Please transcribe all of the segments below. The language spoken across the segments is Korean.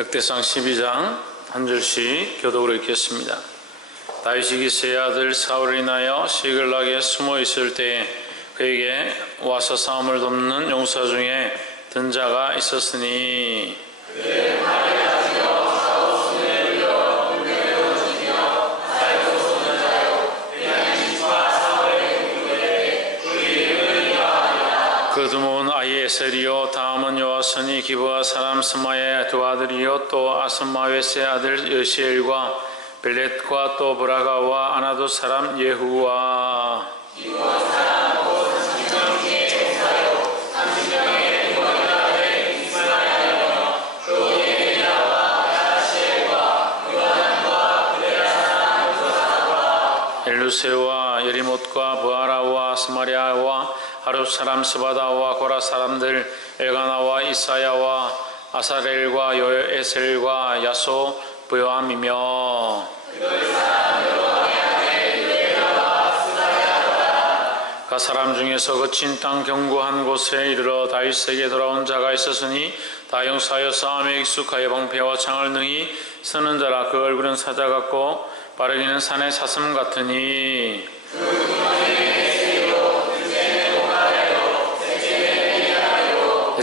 역대상 12장 한 줄씩 교독으로 읽겠습니다. 다윗이 기스의 아들 사울을 인하여 시글락에 숨어 있을 때에 그에게 와서 싸움을 돕는 용사 중에 든 자가 있었으니 그 두목은 아히에셀이요 다음은 요아선이 기브아 사람 스마의 두 아들이요 또 아스마웨스의 아들 여시엘과 벨렛과 또 브라가와 아나도 사람 예후와 엘루세와 예리못과 부아라와 스마리아와 하룹 사람 스바다와 고라 사람들 엘가나와 이사야와 아사렐과 요에셀과 야소 부요함이며 그 사람 중에서 거친 땅 견고한 곳에 이르러 다윗에게 돌아온 자가 있었으니 다 용사여 싸움에 익숙하여 방패와 창을 능히 쓰는 자라. 그 얼굴은 사자 같고 빠르기는 산의 사슴 같으니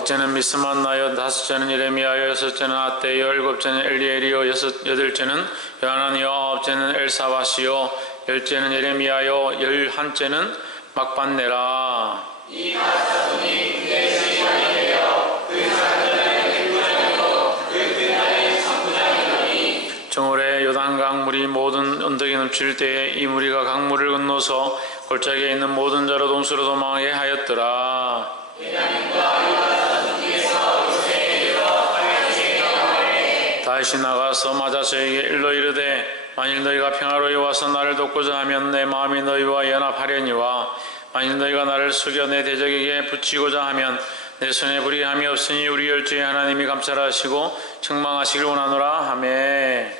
셋째는 미스만나요 다섯째는 예레미야요 여섯째는 아떼요 일곱째는 엘리엘이요 여덟째는 요하나니요 아홉째는 엘사바시요 열째는 예레미야요 열한째는 막반네라. 이 가사돈이 그의 시간이 되어 그 장전의 백부장이요 그 그날의 천부장이더니 정월에 요단강 물이 모든 언덕에 넘칠 때에 이 무리가 강물을 건너서 골짜기에 있는 모든 자로 동수로 도망하게 하였더라. 다윗이 나가서 맞아 저에게 일러 이르되 만일 너희가 평화로이 와서 나를 돕고자 하면 내 마음이 너희와 연합하려니와 만일 너희가 나를 속여 내 대적에게 붙이고자 하면 내 손에 불의함이 없으니 우리 열조의 하나님이 감찰하시고 책망하시길 원하노라 하매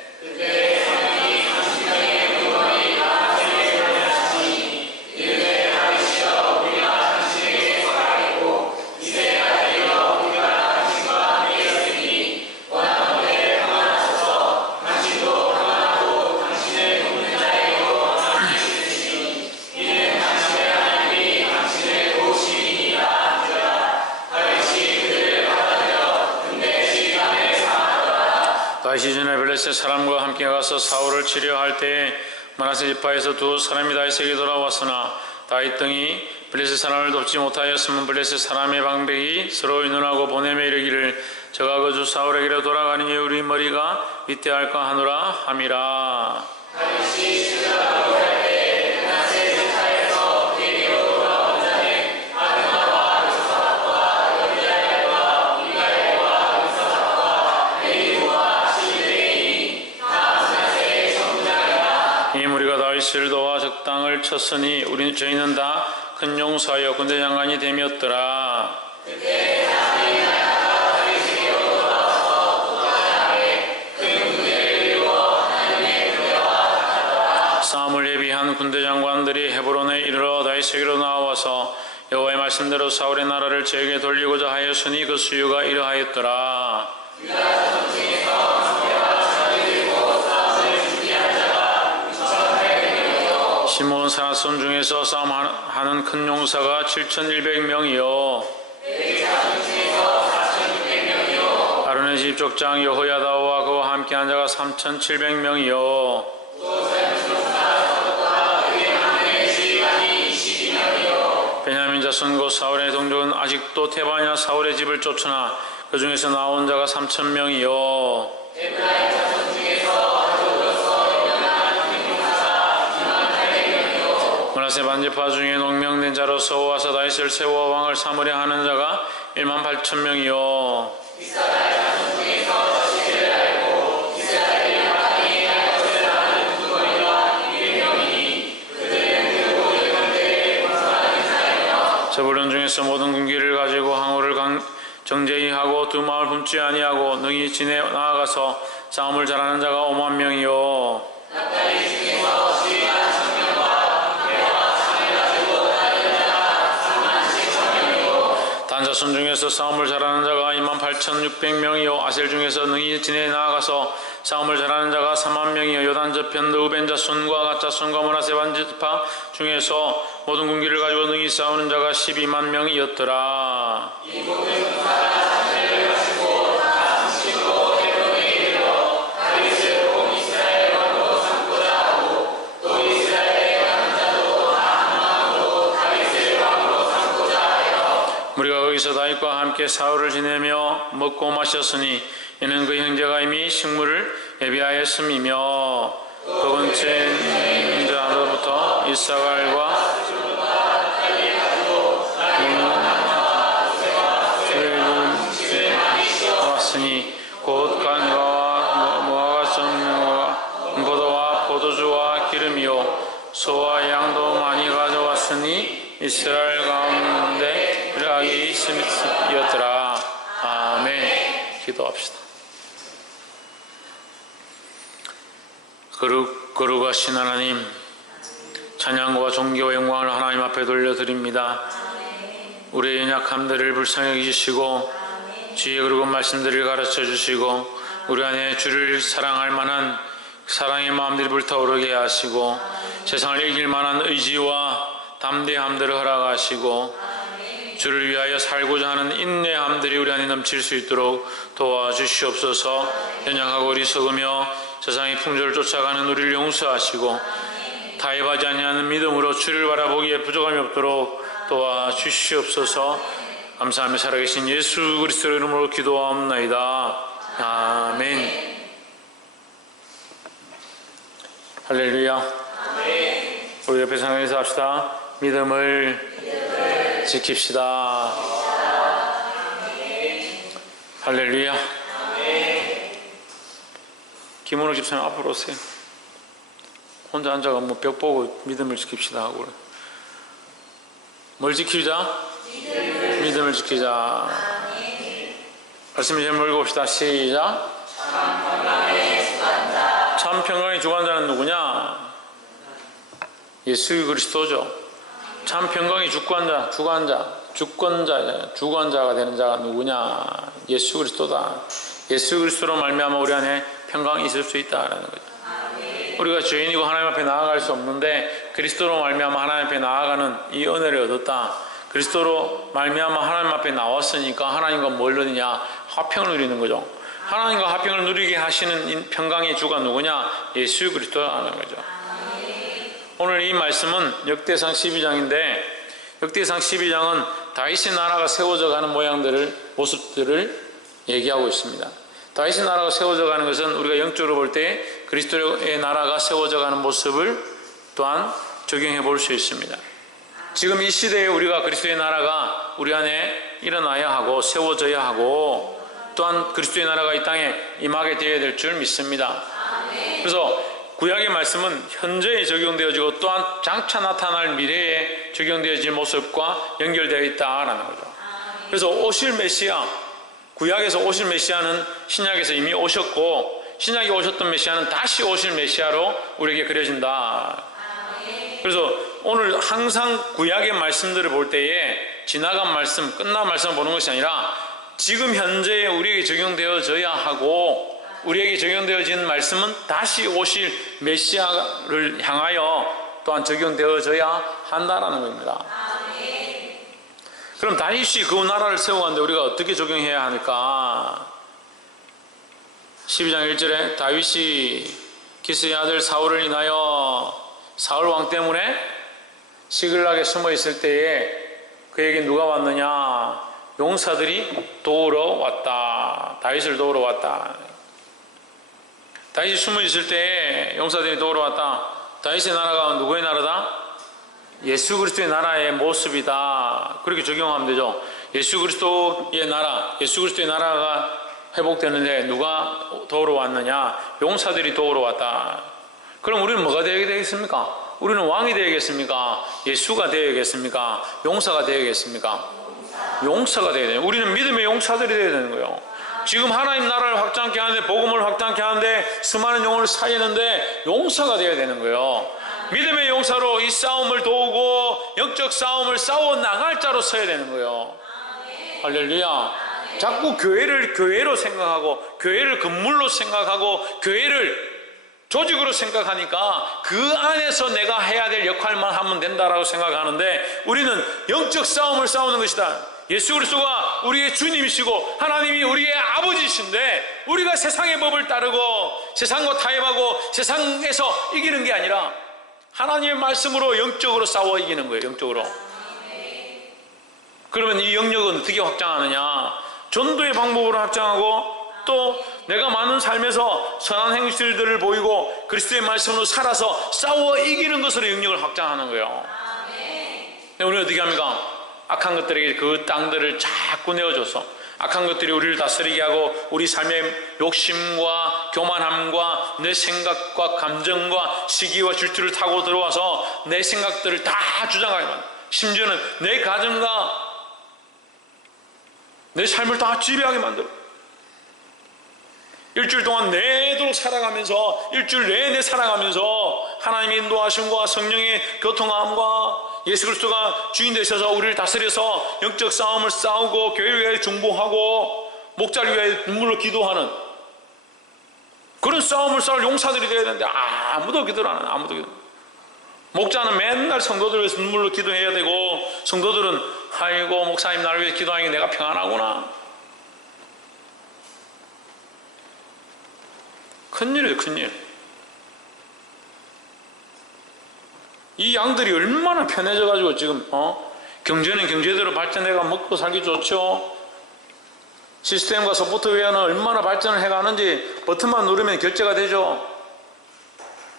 다윗이 전에 블레셋 사람과 함께 가서 사울을 치려할 때에 므낫세 지파에서 두 사람이 다윗에게 돌아왔으나 다윗 등이 블레셋 사람을 돕지 못하였으면 블레셋 사람의 방백이 서로 의논하고 보내며 이르기를 저가 그 주 사울에게로 돌아가니 우리 머리가 위태할까 하노라 함이라. 다윗이 다윗을 도와 적당을 쳤으니 저희는 다 큰 용사여 군대 장관이 됨이었더라. 싸움을 예비한 군대 장관들이 헤브론에 이르러 다윗에게로 나와서 여호와의 말씀대로 사울의 나라를 저에게 돌리고자 하였으니 그 수유가 이러하였더라. 시몬 사나손 중에서 싸움하는 큰 용사가 7,100명이요 아론의 집 족장 여호야다와 그와 함께한 자가 3,700명이요 베냐민 자손 곧 사울의 동족은 아직도 테바냐 사울의 집을 쫓으나 그 중에서 나온 자가 3,000명이요 므낫세 반지파 중에 농명된 자로서 와서 다윗을 세워 왕을 삼으려 하는 자가 18,000명이요 저불론 중에서 모든 군기를 가지고 항우를 정제히 하고 두 마을 굶지 아니하고 능히 진에 나아가서 싸움을 잘하는 자가 50,000명이요 자손 중에서 싸움을 잘하는 자가 28,600명이요 아셀 중에서 능히 진에 나아가서 싸움을 잘하는 자가 40,000명이요 요단 저편 르우벤 자손과 갓 자손과 므낫세 반지파 중에서 모든 군기를 가지고 능히 싸우는 자가 120,000명이었더라. 이 모든 군사를 가지고 다 훔치고 대변에 이르러 다윗을 온 이스라엘 왕으로 삼고자 하고 또 이스라엘의 남자도 다 한 마음으로 다윗을 왕으로 삼고자 하여 우리가 거기서 다윗과 함께 사흘을 지내며 먹고 마셨으니 이는 그 형제가 이미 식물을 예비하였음이며 그 번째 형제로부터 이사갈과 왔으니 곧 간과 모아가 썩는 포도와 포도주와 기름이요 소와 양도 많이 가져왔으니 이스라엘 가운데 일하기 있음이었더라. 아멘. 기도합시다. 거룩하신 하나님, 찬양과 존귀와 영광을 하나님 앞에 돌려드립니다. 우리의 연약함들을 불쌍히 여기시고 주의 그리고 말씀들을 가르쳐 주시고 우리 안에 주를 사랑할 만한 사랑의 마음들이 불타오르게 하시고 세상을 이길 만한 의지와 담대함들을 허락하시고 주를 위하여 살고자 하는 인내함들이 우리 안에 넘칠 수 있도록 도와주시옵소서. 연약하고 어리석으며 세상의 풍조를 쫓아가는 우리를 용서하시고 타협하지 아니하는 믿음으로 주를 바라보기에 부족함이 없도록 도와주시옵소서. 감사하며 살아계신 예수 그리스도의 이름으로 기도하옵나이다. 아멘. 할렐루야. 우리 옆에 상황에서 합시다. 믿음을 지킵시다. 할렐루야. 김은옥 집사님 앞으로 오세요. 혼자 앉아가 뭐 벽 보고 믿음을 지킵시다 하고 그래. 뭘 지키자? 믿음을 지키자. 말씀 좀 읽어봅시다. 시작. 참 평강의 주관자는 누구냐? 예수 그리스도죠. 참 평강의 주관자가 되는 자가 누구냐? 예수 그리스도다. 예수 그리스도로 말미암아 우리 안에 평강이 있을 수 있다라는 거죠. 우리가 죄인이고 하나님 앞에 나아갈 수 없는데 그리스도로 말미암아 하나님 앞에 나아가는 이 은혜를 얻었다. 그리스도로 말미암아 하나님 앞에 나왔으니까 하나님과 뭘 얻느냐? 화평을 누리는 거죠. 하나님과 화평을 누리게 하시는 평강의 주가 누구냐? 예수 그리스도라는 거죠. 오늘 이 말씀은 역대상 12장인데 역대상 12장은 다윗의 나라가 세워져 가는 모습들을 얘기하고 있습니다. 다윗의 나라가 세워져 가는 것은 우리가 영적으로 볼 때 그리스도의 나라가 세워져 가는 모습을 또한 적용해 볼 수 있습니다. 지금 이 시대에 우리가 그리스도의 나라가 우리 안에 일어나야 하고 세워져야 하고 또한 그리스도의 나라가 이 땅에 임하게 되어야 될 줄 믿습니다. 그래서 구약의 말씀은 현재에 적용되어지고 또한 장차 나타날 미래에 적용되어질 모습과 연결되어 있다라는 거죠. 그래서 오실 메시아, 구약에서 오실 메시아는 신약에서 이미 오셨고 신약에 오셨던 메시아는 다시 오실 메시아로 우리에게 그려진다. 그래서 오늘 항상 구약의 말씀들을 볼 때에 지나간 말씀, 끝난 말씀을 보는 것이 아니라 지금 현재에 우리에게 적용되어져야 하고 우리에게 적용되어진 말씀은 다시 오실 메시아를 향하여 또한 적용되어져야 한다는 겁니다. 그럼 다윗이 그 나라를 세워가는데 우리가 어떻게 적용해야 하니까? 12장 1절에 다윗이 기스의 아들 사울을 인하여 사울 왕 때문에 시글락에 숨어 있을 때에 그에게 누가 왔느냐? 용사들이 도우러 왔다. 다윗을 도우러 왔다. 다윗이 숨어 있을 때에 용사들이 도우러 왔다. 다윗의 나라가 누구의 나라다? 예수 그리스도의 나라의 모습이다. 그렇게 적용하면 되죠. 예수 그리스도의 나라가 회복되는데 누가 도우러 왔느냐? 용사들이 도우러 왔다. 그럼 우리는 뭐가 되겠습니까? 우리는 왕이 되겠습니까? 예수가 되겠습니까? 용사가 되겠습니까? 용사가 되어야 돼요. 우리는 믿음의 용사들이 되어야 되는 거예요. 지금 하나님 나라를 확장케 하는데 복음을 확장케 하는데 수많은 영혼을 살리는데 용사가 되어야 되는 거예요. 믿음의 용사로 이 싸움을 도우고 영적 싸움을 싸워 나갈 자로 서야 되는 거예요. 할렐루야. 자꾸 교회를 교회로 생각하고 교회를 건물로 생각하고 교회를 조직으로 생각하니까 그 안에서 내가 해야 될 역할만 하면 된다라고 생각하는데, 우리는 영적 싸움을 싸우는 것이다. 예수 그리스도가 우리의 주님이시고 하나님이 우리의 아버지이신데, 우리가 세상의 법을 따르고 세상과 타협하고 세상에서 이기는 게 아니라 하나님의 말씀으로 영적으로 싸워 이기는 거예요. 영적으로. 그러면 이 영역은 어떻게 확장하느냐? 전도의 방법으로 확장하고, 또 내가 많은 삶에서 선한 행실들을 보이고 그리스도의 말씀으로 살아서 싸워 이기는 것으로 영역을 확장하는 거예요. 우리는 어떻게 합니까? 악한 것들에게 그 땅들을 자꾸 내어줘서 악한 것들이 우리를 다스리게 하고, 우리 삶의 욕심과 교만함과 내 생각과 감정과 시기와 질투를 타고 들어와서 내 생각들을 다 주장하게 만듭니다. 심지어는 내 가정과 내 삶을 다 지배하게 만들어. 일주일 동안 내도록 살아가면서, 일주일 내내 살아가면서 하나님의 인도하심과 성령의 교통함과 예수 그리스도가 주인 되셔서 우리를 다스려서 영적 싸움을 싸우고 교회를 위하여 중보하고 목자를 위하여 눈물로 기도하는 그런 싸움을 싸울 용사들이 되어야 되는데, 아무도 기도를 안 하는. 아무도 기도. 목자는 맨날 성도들을 위해서 눈물로 기도해야 되고, 성도들은 아이고 목사님 나를 위해서 기도하니 내가 평안하구나. 큰일이에요. 큰일. 이 양들이 얼마나 편해져 가지고 지금 경제는 경제대로 발전해가 먹고 살기 좋죠. 시스템과 소프트웨어는 얼마나 발전을 해가는지 버튼만 누르면 결제가 되죠.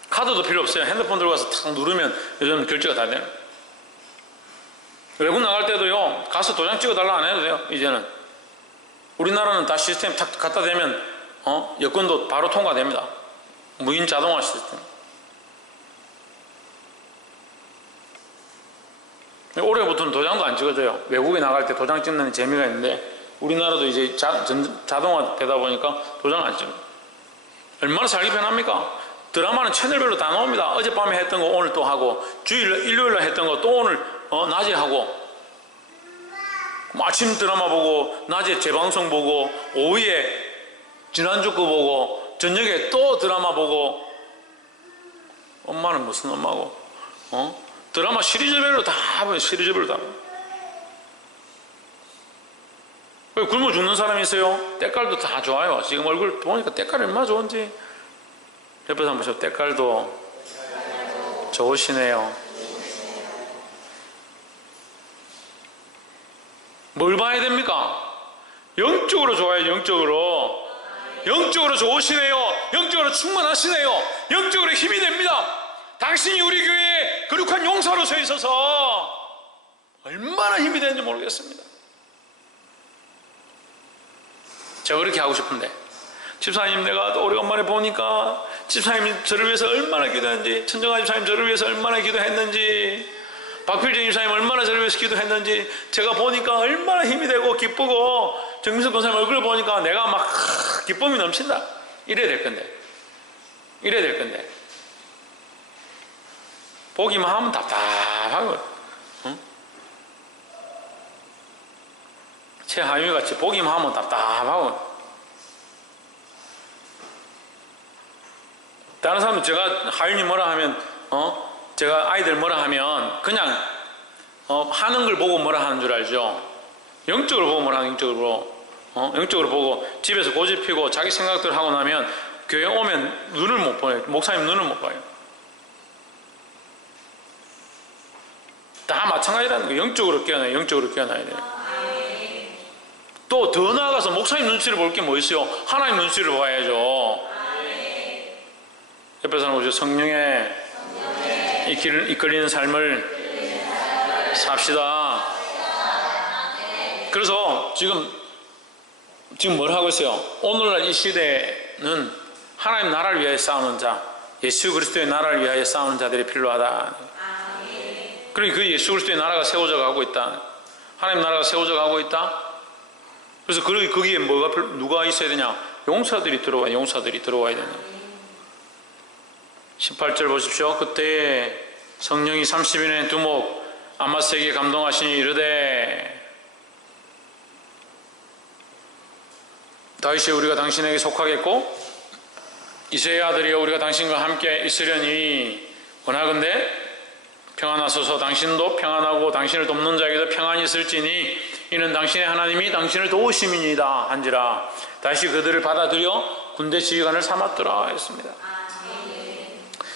카드도 필요 없어요. 핸드폰 들고 가서 탁 누르면 요즘 결제가 다 돼요. 외국 나갈 때도요, 가서 도장 찍어달라 안 해도 돼요. 이제는 우리나라는 다 시스템 탁 갖다 대면 여권도 바로 통과됩니다. 무인 자동화 시스템. 올해부터는 도장도 안 찍어줘요. 외국에 나갈 때 도장 찍는 재미가 있는데, 우리나라도 이제 자동화 되다 보니까 도장 안 찍어요. 얼마나 살기 편합니까? 드라마는 채널별로 다 나옵니다. 어젯밤에 했던 거 오늘 또 하고, 일요일날 했던 거 또 오늘 낮에 하고, 아침 드라마 보고 낮에 재방송 보고 오후에 지난주 거 보고 저녁에 또 드라마 보고. 엄마는 무슨 엄마고? 드라마 시리즈별로 다 봐요. 시리즈별로 다 봐요. 왜 굶어 죽는 사람이 있어요? 때깔도 다 좋아요. 지금 얼굴 보니까 때깔이 얼마나 좋은지. 옆에서 한번 보세요. 때깔도 좋으시네요. 뭘 봐야 됩니까? 영적으로 좋아요. 영적으로. 영적으로 좋으시네요. 영적으로 충만하시네요. 영적으로 힘이 됩니다. 당신이 우리 교회에 거룩한 용사로 서 있어서 얼마나 힘이 되는지 모르겠습니다. 제가 그렇게 하고 싶은데, 집사님 내가 또 오래간만에 보니까 집사님이 저를 위해서 얼마나 기도했는지, 천정아 집사님 저를 위해서 얼마나 기도했는지, 박필정 집사님 얼마나 저를 위해서 기도했는지 제가 보니까 얼마나 힘이 되고 기쁘고, 정민석 권사님 얼굴을 보니까 내가 막 기쁨이 넘친다. 이래야 될 건데, 이래야 될 건데 보기만 하면 답답하고, 최하위 같이 보기만 하면 답답하고. 다른 사람은 제가 하윤이 뭐라 하면 제가 아이들 뭐라 하면 그냥 하는 걸 보고 뭐라 하는 줄 알죠. 영적으로 보고 뭐라 하는, 영적으로 보고 집에서 고집 피고 자기 생각들 하고 나면 교회 오면 눈을 못 봐요. 목사님 눈을 못 봐요. 다 마찬가지라는 거예요. 영적으로 깨어나요. 영적으로 깨어나야 돼요. 또 더 나아가서 목사님 눈치를 볼 게 뭐 있어요? 하나님 눈치를 봐야죠. 옆에 사람 보시죠. 성령의 이끌리는 삶을 삽시다. 그래서 지금 뭘 하고 있어요? 오늘날 이 시대는 하나님 나라를 위하여 싸우는 자, 예수 그리스도의 나라를 위하여 싸우는 자들이 필요하다. 그리고 그 예수 그리스도의 나라가 세워져 가고 있다. 하나님 나라가 세워져 가고 있다. 그래서 거기에 누가 있어야 되냐? 용사들이 들어와야 되냐. 18절 보십시오. 그때 성령이 30인의 두목 아마스에게 감동하시니 이르되, 다윗이 우리가 당신에게 속하겠고 이새의 아들이여 우리가 당신과 함께 있으려니 원하건대 평안하소서. 당신도 평안하고 당신을 돕는 자에게도 평안이 있을지니 이는 당신의 하나님이 당신을 도우심이니이다 한지라. 다윗이 그들을 받아들여 군대 지휘관을 삼았더라 했습니다.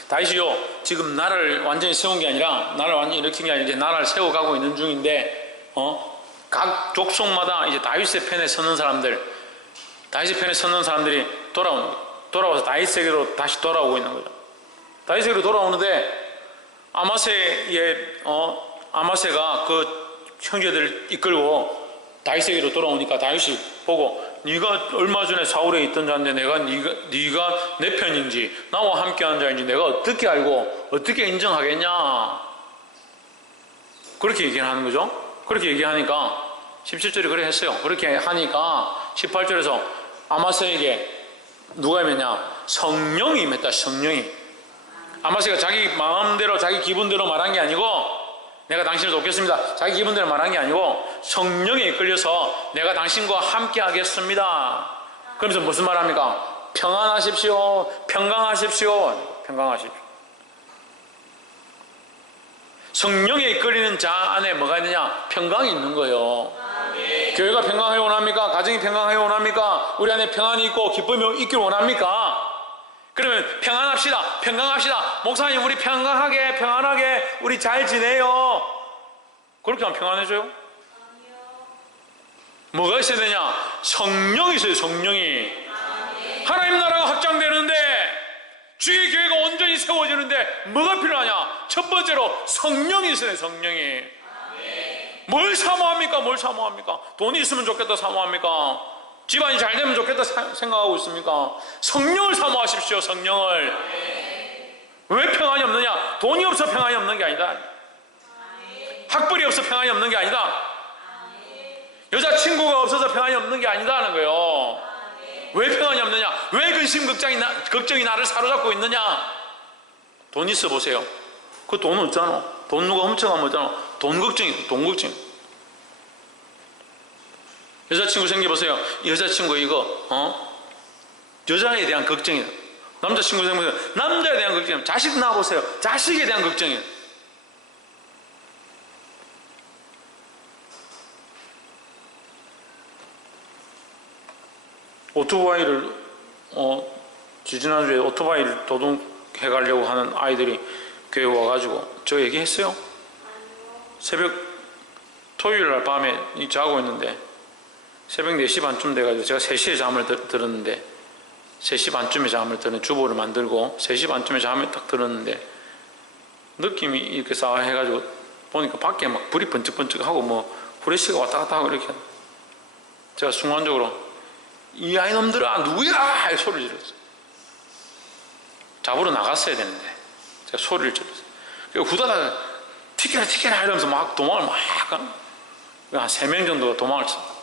다윗이요 지금 나라를 완전히 세운 게 아니라 나라를 완전히 일으킨 게 아니라 이제 나라를 세워가고 있는 중인데 각 족속마다 이제 다윗의 편에 서는 사람들, 다윗의 편에 서는 사람들이 돌아와서 다윗에게로 다시 돌아오고 있는 거죠. 다윗에게로 돌아오는데 아마세가 그 형제들을 이끌고 다윗에게로 돌아오니까 다윗이 보고 네가 얼마 전에 사울에 있던 자인데 네가 내 편인지 나와 함께하는 자인지 내가 어떻게 알고 어떻게 인정하겠냐 그렇게 얘기를 하는 거죠. 그렇게 얘기하니까 17절에 그래 했어요. 그렇게 하니까 18절에서 아마세에게 누가 임했냐? 성령이 임했다. 성령이. 아마세가 자기 마음대로 자기 기분대로 말한 게 아니고 내가 당신을 돕겠습니다. 자기 기분대로 말한 게 아니고 성령에 이끌려서 내가 당신과 함께 하겠습니다. 그러면서 무슨 말 합니까? 평안하십시오. 평강하십시오. 평강하십시오. 성령에 이끌리는 자 안에 뭐가 있느냐? 평강이 있는 거예요. 교회가 평강하길 원합니까? 가정이 평강하길 원합니까? 우리 안에 평안이 있고 기쁨이 있길 원합니까? 그러면 평안합시다. 평강합시다. 목사님 우리 평강하게 평안하게 우리 잘 지내요. 그렇게 하면 평안해져요? 뭐가 있어야 되냐? 성령이 있어요. 성령이. 하나님 나라가 확장되는데 주의 교회가 온전히 세워지는데 뭐가 필요하냐? 첫 번째로 성령이 있어요. 성령이. 뭘 사모합니까? 뭘 사모합니까? 돈이 있으면 좋겠다 사모합니까? 집안이 잘 되면 좋겠다 생각하고 있습니까? 성령을 사모하십시오. 성령을. 왜 평안이 없느냐? 돈이 없어 평안이 없는 게 아니다. 학벌이 없어 평안이 없는 게 아니다. 여자친구가 없어서 평안이 없는 게 아니다는 거예요. 왜 평안이 없느냐? 왜 근심 걱정이 나를 사로잡고 있느냐? 돈 있어 보세요. 그 돈 없잖아. 돈 누가 훔쳐가면 없잖아. 돈 걱정이. 여자친구 생겨보세요. 여자친구 이거 여자에 대한 걱정이에요. 남자친구 생겨보세요. 남자에 대한 걱정이에요. 자식 낳아보세요. 자식에 대한 걱정이에요. 오토바이를 지지난주에 오토바이를 도둑해 가려고 하는 아이들이 교회 와가지고 저 얘기했어요. 새벽 토요일날 밤에 자고 있는데 새벽 4시 반쯤 돼가지고 제가 3시에 잠을 들었는데 3시 반쯤에 잠을 드는 주보를 만들고 3시 반쯤에 잠을 딱 들었는데 느낌이 이렇게 싸해가지고 보니까 밖에 막 불이 번쩍번쩍하고 뭐 후레쉬가 왔다 갔다 하고 이렇게 제가 순간적으로 이 아이놈들아 누구야? 이렇게 소리를 질렀어요. 잡으러 나갔어야 되는데 제가 소리를 질렀어요. 그리고 후다닥 튀겨라 이러면서 막 도망을 한 3명 정도가 도망을 쳤어요.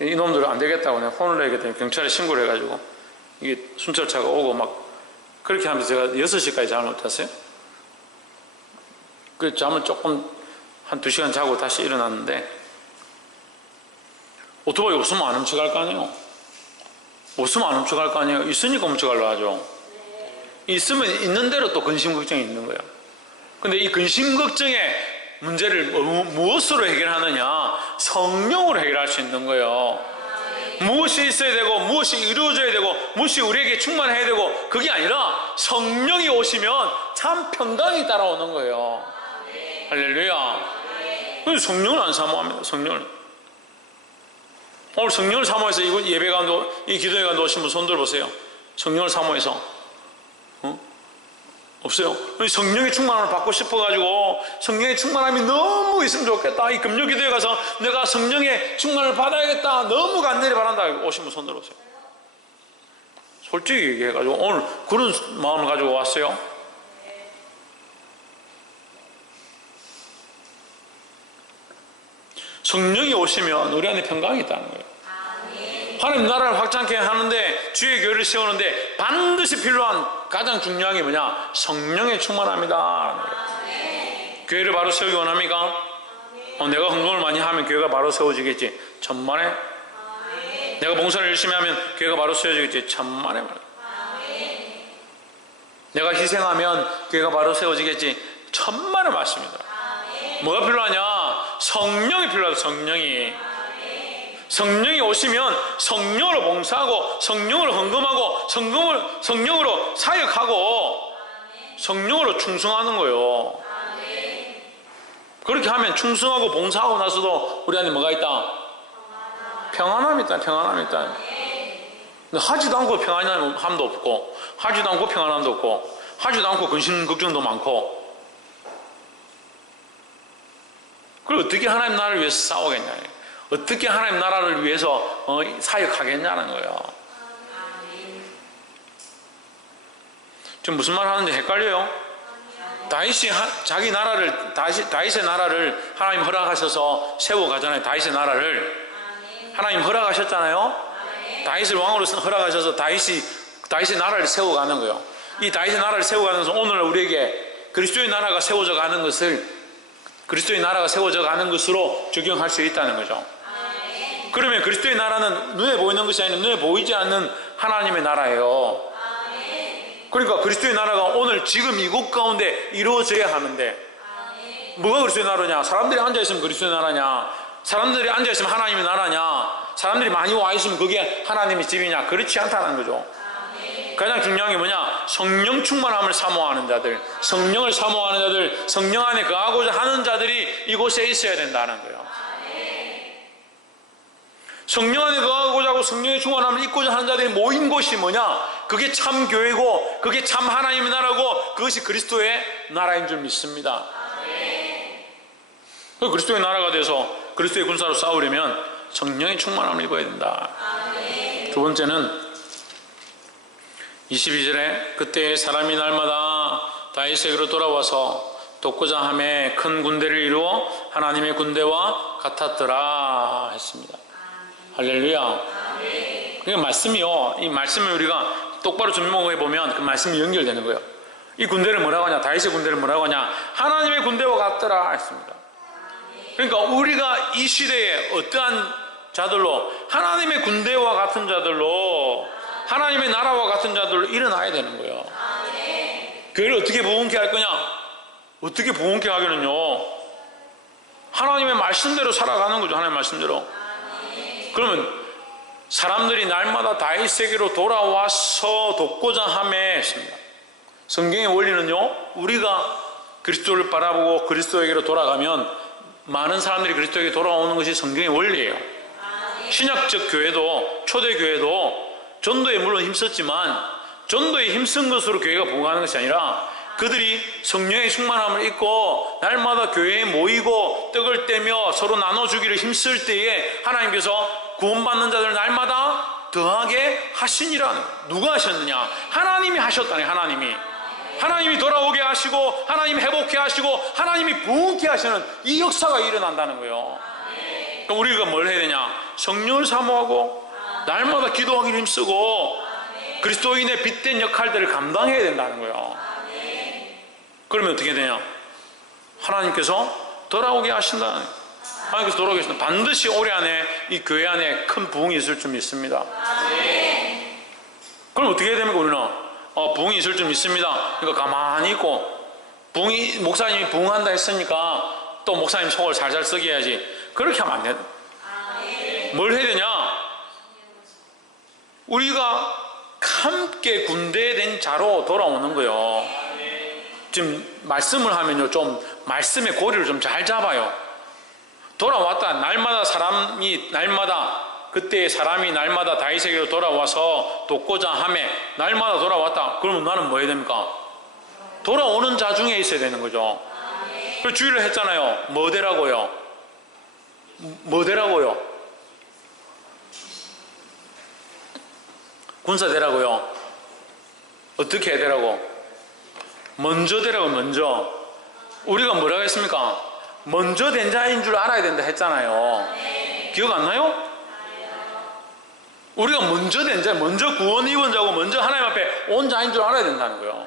이놈들은 안 되겠다고 내가 혼을 내겠다니 경찰에 신고를 해가지고 이게 순찰차가 오고 막 그렇게 하면서 제가 6시까지 잠을 못 잤어요. 그 잠을 조금 한 2시간 자고 다시 일어났는데 오토바이 없으면 안 훔쳐갈 거 아니에요? 없으면 안 훔쳐갈 거 아니에요? 있으니까 훔쳐가려 하죠. 있으면 있는 대로 또 근심 걱정이 있는 거예요. 근데 이 근심 걱정의 문제를 무엇으로 해결하느냐? 성령으로 해결할 수 있는 거예요. 무엇이 있어야 되고 무엇이 이루어져야 되고 무엇이 우리에게 충만해야 되고 그게 아니라 성령이 오시면 참 평강이 따라오는 거예요. 할렐루야. 그래서 성령을 안 사모합니다. 성령을. 오늘 성령을 사모해서 이 예배 가운데 이 기도회 가운데 오신 분 손 들어보세요. 성령을 사모해서 없어요. 성령의 충만함을 받고 싶어가지고 성령의 충만함이 너무 있으면 좋겠다. 이 금요 기도에 가서 내가 성령의 충만을 받아야겠다. 너무 간절히 바란다. 오신 분 손 들어보세요. 솔직히 얘기해가지고 오늘 그런 마음을 가지고 왔어요. 성령이 오시면 우리 안에 평강이 있다는 거예요. 하나님 나라를 확장케 하는데 주의 교회를 세우는데 반드시 필요한 가장 중요한 게 뭐냐? 성령의 충만함이다. 교회를 바로 세우기 원합니까? 내가 헌금을 많이 하면 교회가 바로 세워지겠지. 천만에 내가 봉사를 열심히 하면 교회가 바로 세워지겠지. 천만의 말. 내가 희생하면 교회가 바로 세워지겠지. 천만의 말씀입니다. 뭐가 필요하냐? 성령이 필요하다. 성령이 오시면 성령으로 봉사하고 성령으로 헌금하고 성령으로 사역하고 성령으로 충성하는 거예요. 그렇게 하면 충성하고 봉사하고 나서도 우리 안에 뭐가 있다? 평안함이 있다. 근데 하지도 않고 평안함도 없고 하지도 않고 평안함도 없고 하지도 않고 근심 걱정도 많고, 그걸 어떻게 하나님 나라를 위해서 싸우겠냐, 어떻게 하나님 나라를 위해서 사역하겠냐는 거예요. 지금 무슨 말 하는지 헷갈려요? 다윗이 자기 나라를, 다윗의 나라를 하나님 허락하셔서 세워가잖아요. 다윗의 나라를 하나님 허락하셨잖아요. 다윗을 왕으로 허락하셔서 다윗의 나라를 세워가는 거예요. 이 다윗의 나라를 세워가면서 오늘 우리에게 그리스도의 나라가 세워져 가는 것을 그리스도의 나라가 세워져 가는 것으로 적용할 수 있다는 거죠. 그러면 그리스도의 나라는 눈에 보이는 것이 아니라 눈에 보이지 않는 하나님의 나라예요. 그러니까 그리스도의 나라가 오늘 지금 이곳 가운데 이루어져야 하는데, 뭐가 그리스도의 나라냐? 사람들이 앉아있으면 그리스도의 나라냐? 사람들이 앉아있으면 하나님의 나라냐? 사람들이 많이 와있으면 그게 하나님의 집이냐? 그렇지 않다는 거죠. 가장 중요한 게 뭐냐? 성령 충만함을 사모하는 자들, 성령을 사모하는 자들, 성령 안에 거하고자 하는 자들이 이곳에 있어야 된다는 거예요. 성령 안에 거하고자 하고 성령의 충만함을 입고자 하는 자들이 모인 곳이 뭐냐? 그게 참 교회고 그게 참 하나님의 나라고 그것이 그리스도의 나라인 줄 믿습니다. 그리스도의 나라가 돼서 그리스도의 군사로 싸우려면 성령의 충만함을 입어야 된다. 두 번째는 22절에 그때 사람이 날마다 다윗에게로 돌아와서 돕고자 하며 큰 군대를 이루어 하나님의 군대와 같았더라 했습니다. 할렐루야. 그게 말씀이요. 이 말씀을 우리가 똑바로 준목해 보면 그 말씀이 연결되는 거예요. 이 군대를 뭐라고 하냐? 다윗의 군대를 뭐라고 하냐? 하나님의 군대와 같더라 했습니다. 그러니까 우리가 이 시대에 어떠한 자들로, 하나님의 군대와 같은 자들로, 하나님의 나라와 같은 자들로 일어나야 되는 거예요. 교회를 어떻게 부흥케 할 거냐? 어떻게 부흥케 하기는요, 하나님의 말씀대로 살아가는 거죠. 하나님의 말씀대로. 그러면 사람들이 날마다 다윗에게로 돌아와서 돕고자 하며 했습니다. 성경의 원리는요, 우리가 그리스도를 바라보고 그리스도에게로 돌아가면 많은 사람들이 그리스도에게 돌아오는 것이 성경의 원리예요. 신약적 교회도, 초대교회도 전도에 물론 힘썼지만 전도에 힘쓴 것으로 교회가 부흥하는 것이 아니라 그들이 성령의 충만함을 입고 날마다 교회에 모이고 떡을 떼며 서로 나눠주기를 힘쓸 때에 하나님께서 구원받는 자들을 날마다 더하게 하시니라는, 누가 하셨느냐? 하나님이 하셨다네. 하나님이 돌아오게 하시고 하나님이 회복케 하시고 하나님이 부흥케 하시는 이 역사가 일어난다는 거예요. 그럼 우리가 뭘 해야 되냐? 성령을 사모하고 날마다 기도하기를 힘쓰고 그리스도인의 빛된 역할들을 감당해야 된다는 거예요. 그러면 어떻게 되냐? 하나님께서 돌아오게 하신다는, 하나님께서 돌아오게 하신다. 반드시 올해 안에 이 교회 안에 큰 부흥이 있을 줄 믿습니다. 그럼 어떻게 해야 됩니까? 우리는 부흥이 있을 줄 믿습니다. 그러니까 가만히 있고, 목사님이 부흥한다 했으니까 또 목사님 속을 살살 썩게 해야지. 그렇게 하면 안 돼. 뭘 해야 되냐? 우리가 함께 군대된 자로 돌아오는 거예요. 지금 말씀을 하면요, 좀 말씀의 고리를 좀 잘 잡아요. 돌아왔다. 그때 사람이 날마다 다윗에게로 돌아와서 돕고자 하며 날마다 돌아왔다. 그러면 나는 뭐 해야 됩니까? 돌아오는 자 중에 있어야 되는 거죠. 그래서 주의를 했잖아요. 뭐 되라고요? 군사 되라고요? 어떻게 해야 되라고? 먼저 되라고. 먼저. 우리가 뭐라고 했습니까? 먼저 된 자인 줄 알아야 된다 했잖아요. 기억 안 나요? 우리가 먼저 된 자, 먼저 구원 입은 자고 먼저 하나님 앞에 온 자인 줄 알아야 된다는 거예요.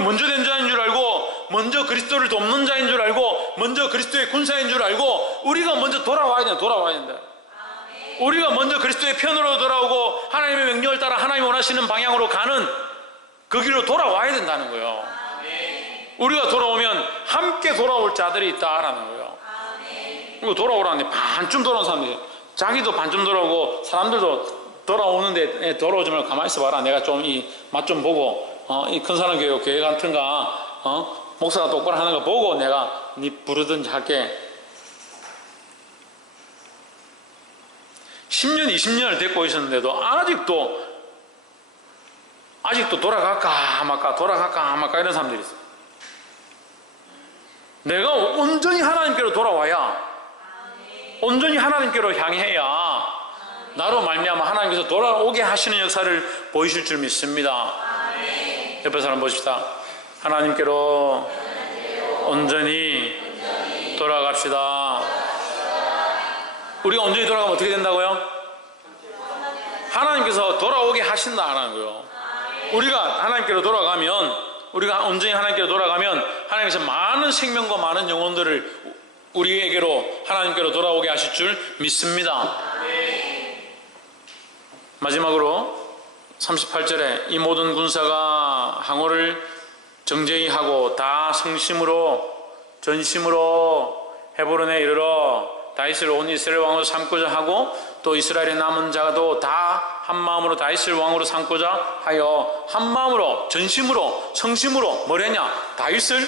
먼저 된 자인 줄 알고, 먼저 그리스도를 돕는 자인 줄 알고, 먼저 그리스도의 군사인 줄 알고, 우리가 먼저 돌아와야 된다. 우리가 먼저 그리스도의 편으로 돌아오고 하나님의 명령을 따라 하나님이 원하시는 방향으로 가는 그 길로 돌아와야 된다는 거예요. 우리가 돌아오면 함께 돌아올 자들이 있다라는 거예요. 이거 돌아오라는데 반쯤 돌아온 사람들이, 자기도 반쯤 돌아오고 사람들도 돌아오는데 돌아오지 말고 가만히 있어봐라. 내가 좀 이 맛 좀 보고 이 큰 사람 교회 같은가 목사가 똑바로 하는 거 보고 내가 니 부르든지 할게. 10년 20년을 데리고 있었는데도 아직도 돌아갈까 말까 이런 사람들이 있어요. 내가 온전히 하나님께로 돌아와야, 온전히 하나님께로 향해야 나로 말미암아 하나님께서 돌아오게 하시는 역사를 보이실 줄 믿습니다. 옆에 사람 보십시다. 하나님께로 온전히 돌아갑시다. 우리가 온전히 돌아가면 어떻게 된다고요? 하나님께서 돌아오게 하신다는 거예요. 우리가 하나님께로 돌아가면, 우리가 온전히 하나님께로 돌아가면 하나님께서 많은 생명과 많은 영혼들을 우리에게로, 하나님께로 돌아오게 하실 줄 믿습니다. 마지막으로 38절에 이 모든 군사가 항우를 정죄히 하고 다 성심으로 전심으로 헤브론에 이르러 다윗을 온 이스라엘 왕으로 삼고자 하고 또 이스라엘의 남은 자도 다 한마음으로 다윗을 왕으로 삼고자 하여 한마음으로 전심으로 성심으로 뭘 했냐? 다윗을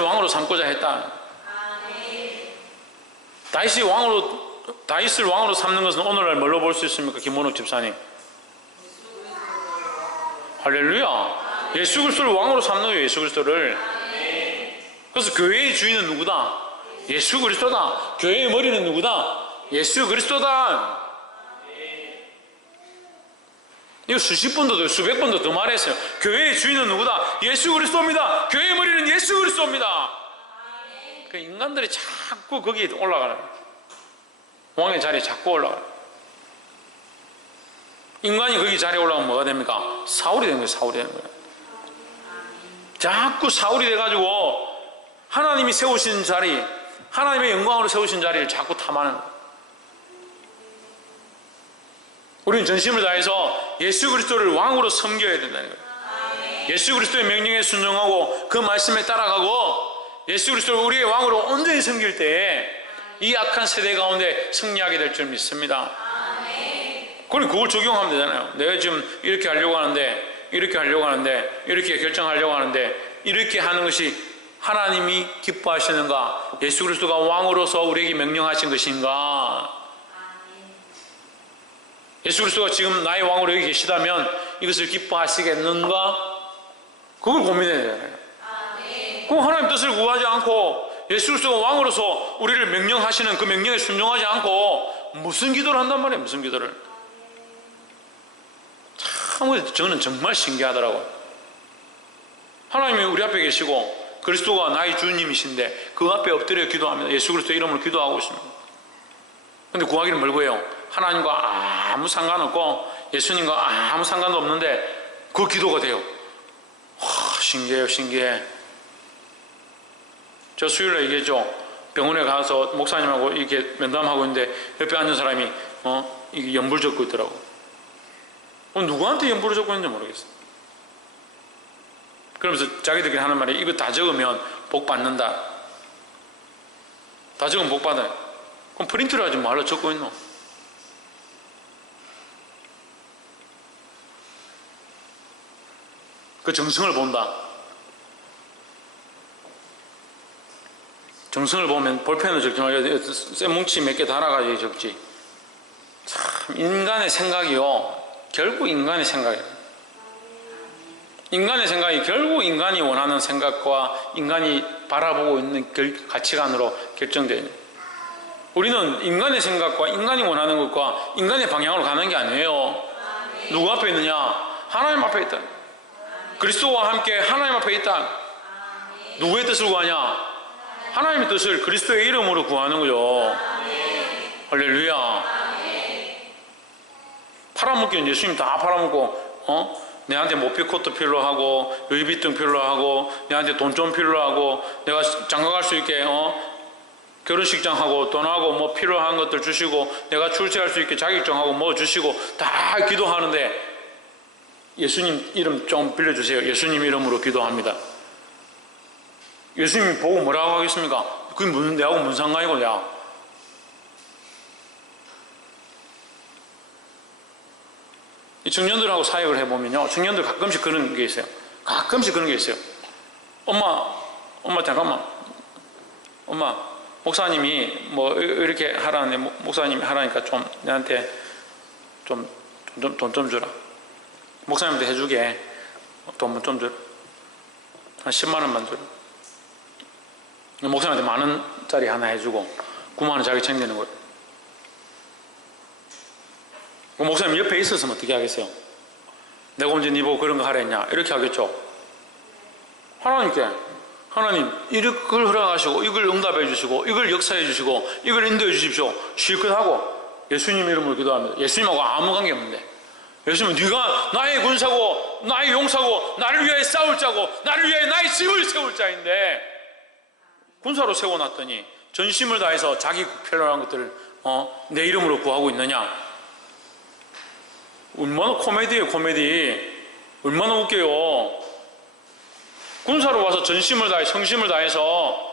왕으로 삼고자 했다. 다윗을 왕으로 삼는 것은 오늘날 뭘로 볼 수 있습니까? 김원욱 집사님. 할렐루야. 예수 그리스도를 왕으로 삼는 거예요. 예수 그리스도를. 그래서 교회의 주인은 누구다? 예수 그리스도다. 교회의 머리는 누구다? 예수 그리스도다. 이거 수십 번도 수백 번도 더 말했어요. 교회의 주인은 누구다? 예수 그리스도입니다. 교회의 머리는 예수 그리스도입니다. 그 인간들이 자꾸 거기에 올라가는 거예요. 왕의 자리에 자꾸 올라가요. 인간이 거기 자리에 올라가면 뭐가 됩니까? 사울이 되는 거예요. 사울이 되는 거예요. 자꾸 사울이 돼가지고 하나님이 세우신 자리, 하나님의 영광으로 세우신 자리를 자꾸 탐하는 거예요. 우리는 전심을 다해서 예수 그리스도를 왕으로 섬겨야 된다는 거예요. 예수 그리스도의 명령에 순종하고 그 말씀에 따라가고 예수 그리스도를 우리의 왕으로 온전히 섬길 때에 이 악한 세대 가운데 승리하게 될 줄 믿습니다. 그럼 그걸 적용하면 되잖아요. 내가 지금 이렇게 하려고 하는데, 이렇게 결정하려고 하는데, 이렇게 하는 것이 하나님이 기뻐하시는가? 예수 그리스도가 왕으로서 우리에게 명령하신 것인가? 예수 그리스도가 지금 나의 왕으로 여기 계시다면 이것을 기뻐하시겠는가? 그걸 고민해야 되잖아요. 그럼 하나님 뜻을 구하지 않고 예수 그리스도가 왕으로서 우리를 명령하시는 그 명령에 순종하지 않고 무슨 기도를 한단 말이에요. 무슨 기도를. 참 저는 정말 신기하더라고요. 하나님이 우리 앞에 계시고 그리스도가 나의 주님이신데 그 앞에 엎드려 기도합니다. 예수 그리스도 이름으로 기도하고 있습니다. 근데 구하기를 뭘 구해요? 하나님과 아무 상관없고 예수님과 아무 상관도 없는데 그 기도가 돼요. 신기해요. 신기해. 저 수요일에 얘기했죠. 병원에 가서 목사님하고 이렇게 면담하고 있는데 옆에 앉은 사람이 이게 연불 적고 있더라고. 누구한테 연불을 적고 있는지 모르겠어. 그러면서 자기들끼리 하는 말이 이거 다 적으면 복 받는다. 다 적으면 복 받아요. 그럼 프린트를 하지 말로 적고 있노? 그 정성을 본다. 정성을 보면 볼펜으로 적지 말고 쇠뭉치 몇 개 달아가지고 적지. 참 인간의 생각이요. 결국 인간의 생각이에요. 인간의 생각이 결국 인간이 원하는 생각과 인간이 바라보고 있는 가치관으로 결정되어 있는. 우리는 인간의 생각과 인간이 원하는 것과 인간의 방향으로 가는 게 아니에요. 누구 앞에 있느냐? 하나님 앞에 있다. 그리스도와 함께 하나님 앞에 있다. 누구의 뜻을 구하냐? 하나님의 뜻을 그리스도의 이름으로 구하는 거죠. 할렐루야. 팔아먹기는 예수님 다 팔아먹고 내한테 모피코트 필요하고 루이비통 필요하고 내한테 돈 좀 필요하고 내가 장가갈 수 있게 결혼식장하고 돈하고 뭐 필요한 것들 주시고 내가 출세할 수 있게 자격증하고 뭐 주시고 다 기도하는데 예수님 이름 좀 빌려주세요. 예수님 이름으로 기도합니다. 예수님 보고 뭐라고 하겠습니까? 그게 무슨 내하고 무슨 상관이고 야. 이 청년들하고 사역을 해보면요, 청년들 가끔씩 그런 게 있어요. 가끔씩 그런 게 있어요. 엄마 잠깐만. 엄마, 목사님이 뭐 이렇게 하라는데 목사님이 하라니까 좀 내한테 좀 돈 좀 주라. 목사님한테 해주게 돈 좀 주라. 한 10만 원만 주라. 목사님한테 10,000원짜리 하나 해주고 9만 원 자기 챙기는 거예요. 목사님 옆에 있었으면 어떻게 하겠어요? 내가 언제 네 보고 그런 거 하랬냐? 이렇게 하겠죠. 하나님께 하나님 이걸 허락하시고 이걸 응답해 주시고 이걸 역사해 주시고 이걸 인도해 주십시오. 실컷 하고 예수님 이름으로 기도합니다. 예수님하고 아무 관계 없는데 예수님은 네가 나의 군사고 나의 용사고 나를 위하여 싸울 자고 나를 위하여 나의 집을 세울 자인데 군사로 세워놨더니 전심을 다해서 자기 필요한 것들을 내 이름으로 구하고 있느냐? 얼마나 코미디예요, 코미디. 얼마나 웃겨요. 군사로 와서 전심을 다해 성심을 다해서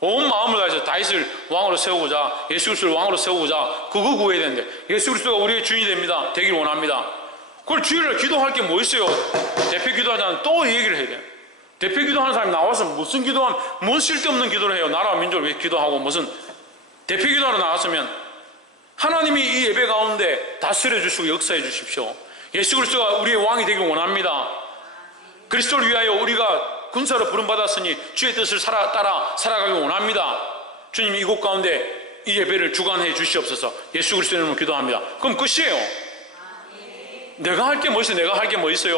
온 마음을 다해서 다윗을 왕으로 세우고자 예수 그리스도를 왕으로 세우고자 그거 구해야 되는데 예수 그리스도가 우리의 주인이 됩니다. 되길 원합니다. 그걸 주일날 기도할 게 뭐 있어요? 대표 기도하자면 또 이 얘기를 해야 돼요. 대표 기도하는 사람이 나와서 무슨 기도하면 뭔 쓸데없는 기도를 해요. 나라와 민족을 위해 기도하고 무슨 대표 기도하러 나왔으면 하나님이 이 예배 가운데 다스려 주시고 역사해 주십시오. 예수 그리스도가 우리의 왕이 되길 원합니다. 그리스도를 위하여 우리가 군사로 부름받았으니 주의 뜻을 따라 살아가길 원합니다. 주님 이곳 가운데 이 예배를 주관해 주시옵소서. 예수 그리스도 이름으로 기도합니다. 그럼 끝이에요. 내가 할 게 뭐 있어요? 내가 할 게 뭐 있어요?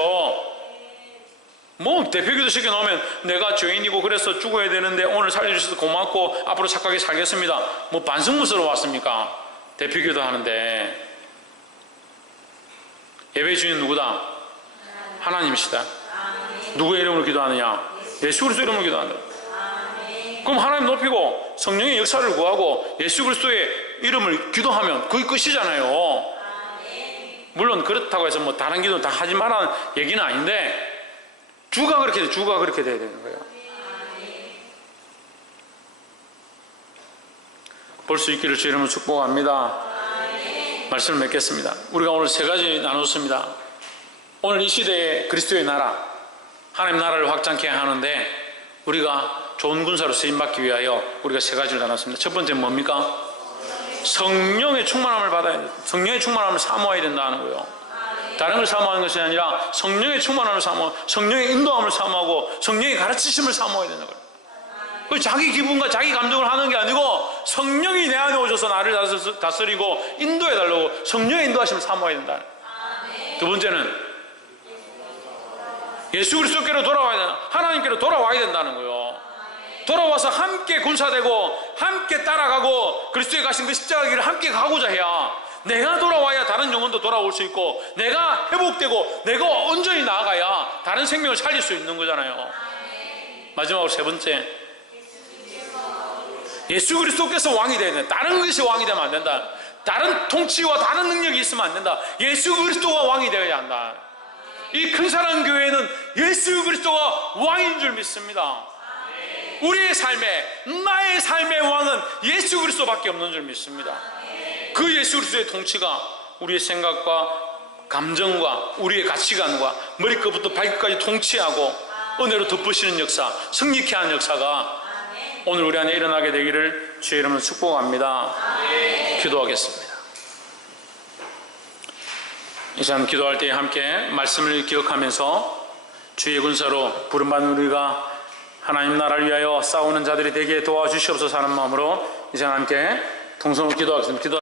뭐 대표기도 시켜놓으면 내가 죄인이고 그래서 죽어야 되는데 오늘 살려주셔서 고맙고 앞으로 착하게 살겠습니다. 뭐 반성문서로 왔습니까? 대표기도 하는데 예배 주인 누구다? 하나님이시다. 누구의 이름으로 기도하느냐? 예수 그리스도 이름으로 기도한다. 그럼 하나님 높이고 성령의 역사를 구하고 예수 그리스도의 이름을 기도하면 그게 끝이잖아요. 물론 그렇다고 해서 뭐 다른 기도 다 하지 말라는 얘기는 아닌데 주가 그렇게 돼야 되는 거예요. 볼 수 있기를 주 이름으로 축복합니다. 말씀을 맺겠습니다. 우리가 오늘 세 가지 나눴습니다. 오늘 이 시대에 그리스도의 나라, 하나님 나라를 확장케 하는데 우리가 좋은 군사로 쓰임받기 위하여 우리가 세 가지를 나눴습니다. 첫 번째는 뭡니까? 성령의 충만함을 받아야 돼요. 성령의 충만함을 사모해야 된다는 거예요. 다른 걸 사모하는 것이 아니라 성령의 충만함을 사모하고 성령의 인도함을 사모하고 성령의 가르치심을 사모해야 된다는 거예요. 자기 기분과 자기 감정을 하는 게 아니고 성령이 내 안에 오셔서 나를 다스리고 인도해달라고 성령의 인도하심을 사모해야 된다. 두 번째는 예수 그리스도께로 돌아와야 된다. 하나님께로 돌아와야 된다는 거예요. 돌아와서 함께 군사되고 함께 따라가고 그리스도에 가신 그 십자가 길을 함께 가고자 해야 내가 돌아와야 다른 영혼도 돌아올 수 있고 내가 회복되고 내가 온전히 나아가야 다른 생명을 살릴 수 있는 거잖아요. 마지막으로 세 번째, 예수 그리스도께서 왕이 되어야 된다. 다른 것이 왕이 되면 안 된다. 다른 통치와 다른 능력이 있으면 안 된다. 예수 그리스도가 왕이 되어야 한다. 이 큰 사랑 교회는 예수 그리스도가 왕인 줄 믿습니다. 우리의 삶에 나의 삶의 왕은 예수 그리스도밖에 없는 줄 믿습니다. 그 예수 그리스도의 통치가 우리의 생각과 감정과 우리의 가치관과 머리끝부터 발끝까지 통치하고 은혜로 덮으시는 역사, 승리케 하는 역사가 오늘 우리 안에 일어나게 되기를 주의 이름으로 축복합니다. 기도하겠습니다. 이 시간 기도할 때 함께 말씀을 기억하면서 주의 군사로 부름받는 우리가 하나님 나라를 위하여 싸우는 자들이 되게 도와주시옵소서 하는 마음으로 이 시간 함께 통성으로 기도하겠습니다.